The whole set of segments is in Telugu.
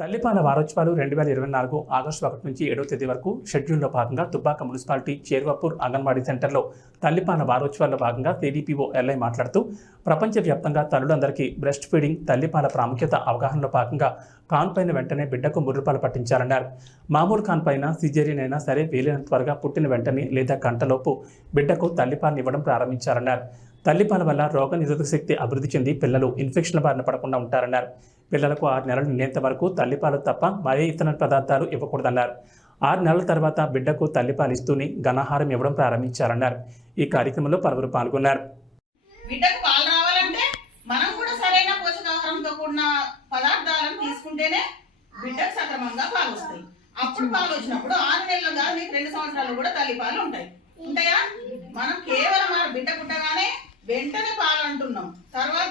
తల్లిపాల వారోత్సవాలు రెండు వేల ఇరవై నాలుగు ఆగస్టు ఒకటి నుంచి ఏడవ తేదీ వరకు షెడ్యూల్లో భాగంగా దుబ్బాక మున్సిపాలిటీ చేరువపూర్ అంగన్వాడీ సెంటర్లో తల్లిపాల వారోత్సవాల్లో భాగంగా టీడీపీఓ ఎల్ఐ మాట్లాడుతూ ప్రపంచవ్యాప్తంగా తల్లులందరికీ బ్రెస్ట్ ఫీడింగ్ తల్లిపాల ప్రాముఖ్యత అవగాహనలో భాగంగా కాన్ పైన వెంటనే బిడ్డకు ముర్రుపాలు పట్టించాలన్నారు మామూలు కాన్ పైన సిజేరియన్ అయినా సరే వీలైనంత త్వరగా పుట్టిన వెంటనే లేదా గంటలోపు బిడ్డకు తల్లిపాలను ఇవ్వడం ప్రారంభించాలన్నారు తల్లిపాల వల్ల రోగ నిరోధక శక్తి అభివృద్ధి చెంది పిల్లలు ఇన్ఫెక్షన్ల బారిన పడకుండా ఉంటారన్నారు పిల్లలకు ఆరు నెలలు నిండేంత వరకు తల్లిపాలు తప్ప మరే ఇతర పదార్థాలు ఇవ్వకూడదన్నారు ఆరు నెలల తర్వాత బిడ్డకు తల్లిపాలు ఇస్తూనే ఘనాహారం ఇవ్వడం ప్రారంభించారన్నారు ఈ కార్యక్రమంలో పలువురు పాల్గొన్నారు అప్పుడు పాలు వచ్చినప్పుడు ఆరు నెలలుగా మీకు రెండు సంవత్సరాలు కూడా ఉంటాయి ఉంటాయా మనం కేవలం మన బిడ్డ పుట్టగానే వెంటనే పాలు అంటున్నాం తర్వాత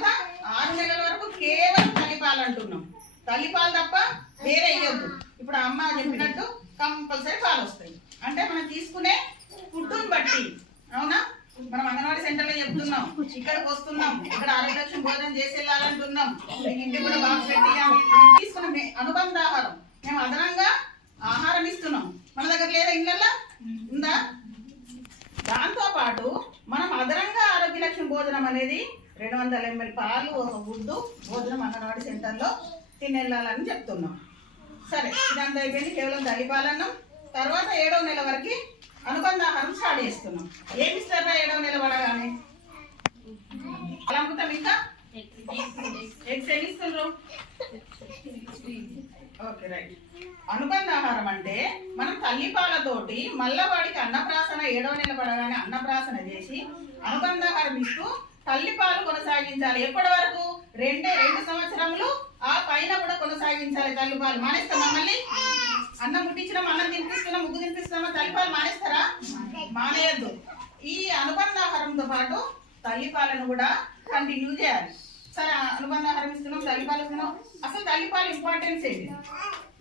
పాలు తప్ప వేరే ఇవ్వద్దు ఇప్పుడు అమ్మ చెప్పినట్టు కంపల్సరీ పాలు వస్తాయి అంటే మనం తీసుకునే ఫుడ్ని బట్టి అవునా మనం అంగన్వాడీ సెంటర్లో చెప్తున్నాం ఇక్కడికి వస్తున్నాం ఇక్కడ ఆరోగ్యం భోజనం చేసి వెళ్ళాలంటున్నాం ఇంటి కూడా బాక్స్ పెట్టి తీసుకున్న అనుబంధ ఆహారం మేము అదనంగా ఆహారం ఇస్తున్నాం మన దగ్గర లేదా ఇళ్ళల్లో ఉందా దాంతో పాటు మనం అదనంగా ఆరోగ్య లక్ష్యం భోజనం అనేది రెండు వందల ఎంఎల్ పాలు ఒక గుడ్డు భోజనం అంగన్వాడీ సెంటర్లో తినెళ్ళాలని చెప్తున్నాం సరే ఇదంతా అయిపోయింది కేవలం దళిపాలన్నం తర్వాత ఏడవ నెల వరకు అనుబంధ ఆహారం స్టార్ట్ చేస్తున్నాం ఏమి ఇస్తారా ఏడవ నెల పడగానే అలంకుతాం ఇంకా ఎగ్స్ ఏమి ఇస్తున్నారు ఓకే రైట్ అనుబంధ ఆహారం అంటే మనం తల్లిపాలతోటి మల్లవాడికి అన్నప్రాసన ఏడవ నెల పడగానే అన్నప్రాసన చేసి అనుబంధ ఆహారం ఇస్తూ తల్లిపాలు కొనసాగించాలి ఎప్పటి వరకు రెండే రెండు సంవత్సరములు ఆ పైన కూడా కొనసాగించాలి తల్లిపాలు మానేస్తా మమ్మల్ని అన్నం ముట్టించడం అన్నం తినిపిస్తున్నాం ముగ్గు తినిపిస్తున్నామా తల్లిపాలు మానేస్తారా మానేయద్దు ఈ అనుబంధాహారంతో పాటు తల్లిపాలను కూడా కంటిన్యూ చేయాలి సరే అనుబంధాహారం ఇస్తున్నాం తల్లిపాలు ఇస్తున్నాం అసలు తల్లిపాలు ఇంపార్టెన్స్ ఏంటి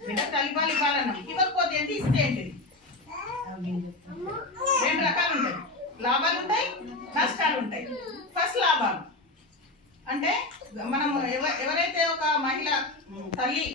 బిడ్డ తల్లిపాలు ఇవ్వాలన్నా ఇవ్వకపోతే ఏంటి ఇస్తే ఏంటి రెండు రకాలు ఉంటాయి లాభాలు ఉంటాయి నష్టాలు ఉంటాయి ఫస్ట్ లాభాలు అంటే మనం ఎవరైతే మహిళ తల్లి